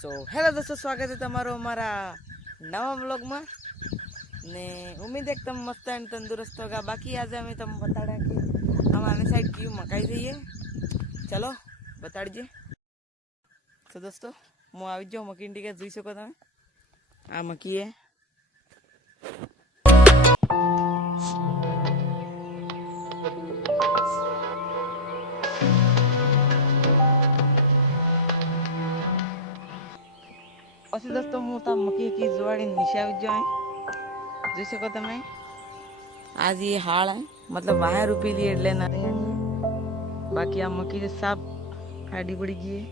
તો હેલો દોસ્તો, સ્વાગત છે તમારું અમારા નવા વ્લોગમાં ને ઉમ્મીદ એક તમે મસ્ત અને તંદુરસ્ત હોગા। બાકી આજે અમે તમને બતાડ્યા કે અમારી સાઈડ ક્યू મકાઈ જઈએ, ચલો બતાડજે। તો દોસ્તો હું આવી જાઉં મકીની ટીકા જોઈ શકો તમે। આ મકી હે, પછી દોસ્તો હું તા મકી કી જોવાડી નીચે આવી જાઉં। જોઈ શકો તમે आज ये हाड़ है, मतलब वायर रूपी એટલે ના બાકી આ મકી સાપ આડી પડી ગઈ।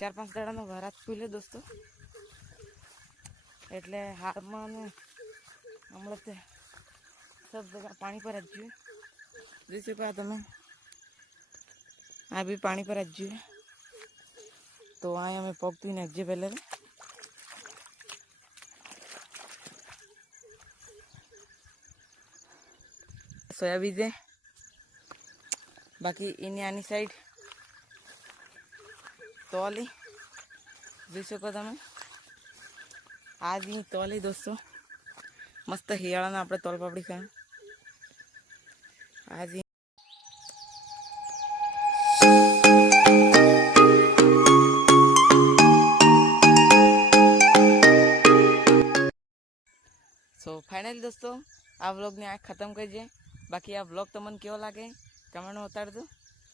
4-5 દાડાનો વરાત ખુલે દોસ્તો, એટલે હારમાં ને હમણાં તે सब जगह पानी पर रज्जू है। જોઈ શકો તમે આ બી પાણી પર રજ્જુ है। તો અહીંયા અમે પગતી નાખજે પહેલે સોયાબીન છે, બાકી એની આની સાઈડ તોલી જોઈ શકો તમે। આજી તોલી દોસ્તો મસ્ત હિયાળાના આપણે તોલ પાપડી ખાય આજી। सो फाइनल दोस्तों आ व्लॉग ने आ खत्म कर जाए। बाकी आ व्लॉग તમને કેવો લાગે કમેન્ટ માં બતાડજો।